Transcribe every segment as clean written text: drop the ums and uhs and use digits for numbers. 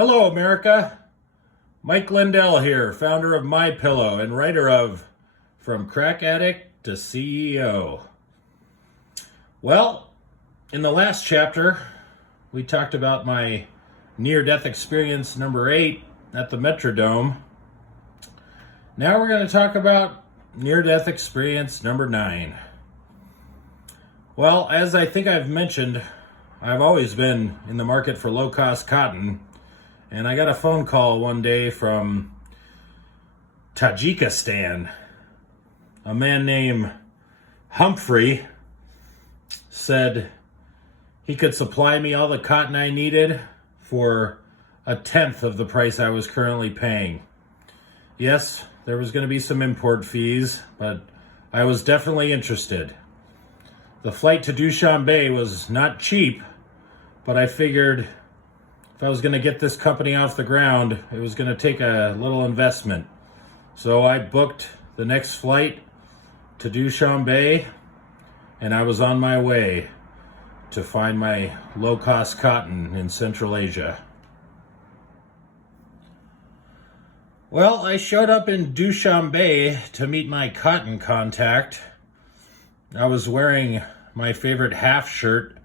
Hello, America. Mike Lindell here, founder of My Pillow and writer of From Crack Addict to CEO. Well, in the last chapter, we talked about my near-death experience number 8 at the Metrodome. Now we're going to talk about near-death experience number 9. Well, as I think I've mentioned, I've always been in the market for low-cost cotton. And I got a phone call one day from Tajikistan. A man named Humphrey said he could supply me all the cotton I needed for 1/10 of the price I was currently paying. Yes, there was going to be some import fees, but I was definitely interested. The flight to Dushanbe was not cheap, but I figured if I was going to get this company off the ground, it was going to take a little investment. So I booked the next flight to Dushanbe, and I was on my way to find my low-cost cotton in Central Asia. Well, I showed up in Dushanbe to meet my cotton contact. I was wearing my favorite half shirt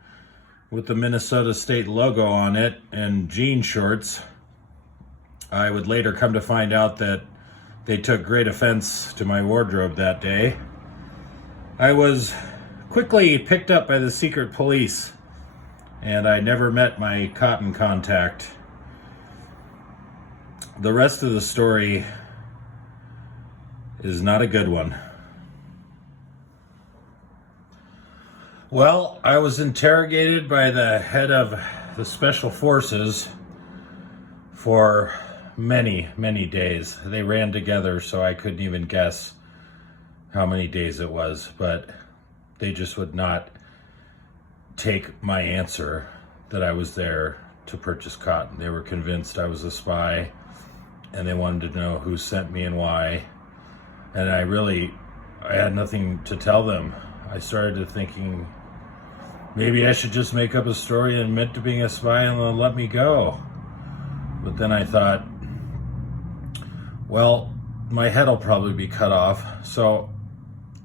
with the Minnesota State logo on it and jean shorts. I would later come to find out that they took great offense to my wardrobe that day. I was quickly picked up by the secret police, and I never met my cotton contact. The rest of the story is not a good one. Well, I was interrogated by the head of the Special Forces for many, many days. They ran together, so I couldn't even guess how many days it was, but they just would not take my answer that I was there to purchase cotton. They were convinced I was a spy, and they wanted to know who sent me and why. And I had nothing to tell them. I started thinking maybe I should just make up a story and admit to being a spy and they'll let me go. But then I thought, well, my head will probably be cut off. So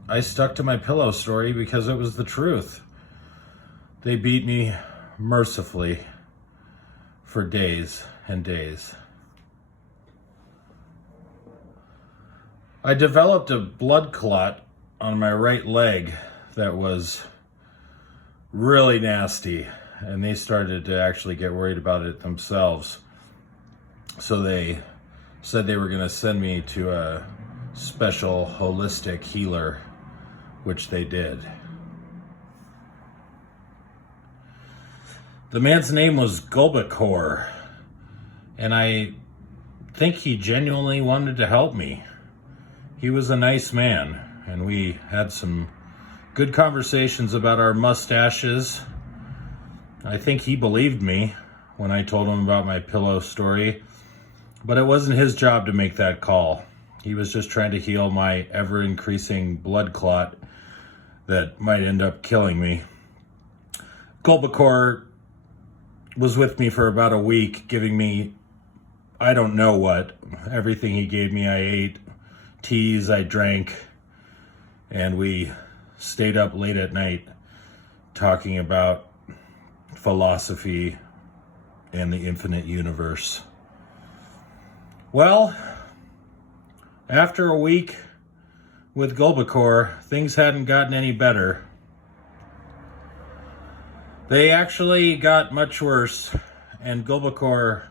I stuck to my pillow story because it was the truth. They beat me mercifully for days and days. I developed a blood clot on my right leg that was really nasty, and they started to actually get worried about it themselves. So they said they were going to send me to a special holistic healer, which they did. The man's name was Gulbakor, and I think he genuinely wanted to help me. He was a nice man, and we had some good conversations about our mustaches. I think he believed me when I told him about my pillow story, but it wasn't his job to make that call. He was just trying to heal my ever-increasing blood clot that might end up killing me. Gulbakor was with me for about a week, giving me, I don't know what. Everything he gave me, I ate. Teas, I drank. And we stayed up late at night talking about philosophy and the infinite universe. Well, after a week with Gulbakor, things hadn't gotten any better. They actually got much worse, and Gulbakor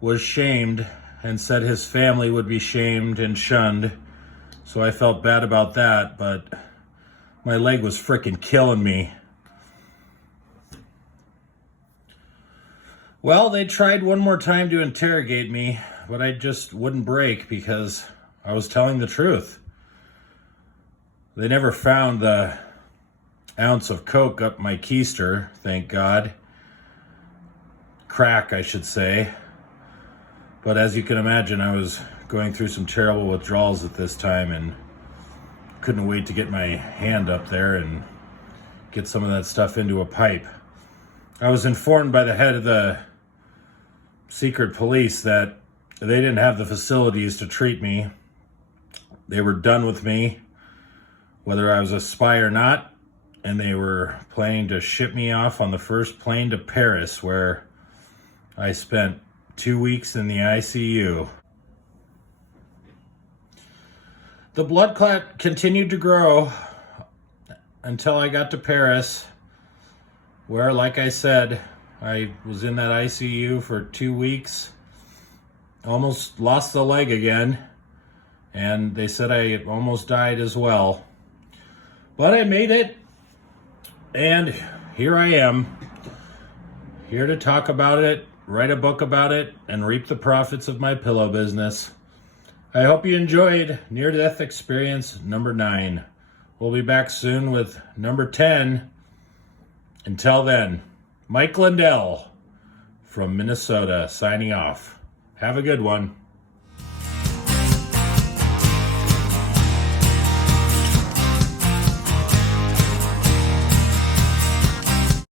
was shamed and said his family would be shamed and shunned. So I felt bad about that, but my leg was frickin' killing me. Well, they tried one more time to interrogate me, but I just wouldn't break because I was telling the truth. They never found the ounce of coke up my keister, thank God. Crack, I should say. But as you can imagine, I was going through some terrible withdrawals at this time and couldn't wait to get my hand up there and get some of that stuff into a pipe. I was informed by the head of the secret police that they didn't have the facilities to treat me. They were done with me, whether I was a spy or not, and they were planning to ship me off on the first plane to Paris, where I spent 2 weeks in the ICU. The blood clot continued to grow until I got to Paris, where, like I said, I was in that ICU for 2 weeks, almost lost the leg again, and they said I almost died as well. But I made it, and here I am, here to talk about it, write a book about it, and reap the profits of my pillow business. I hope you enjoyed Near-Death Experience number 9. We'll be back soon with number 10. Until then, Mike Lindell from Minnesota signing off. Have a good one.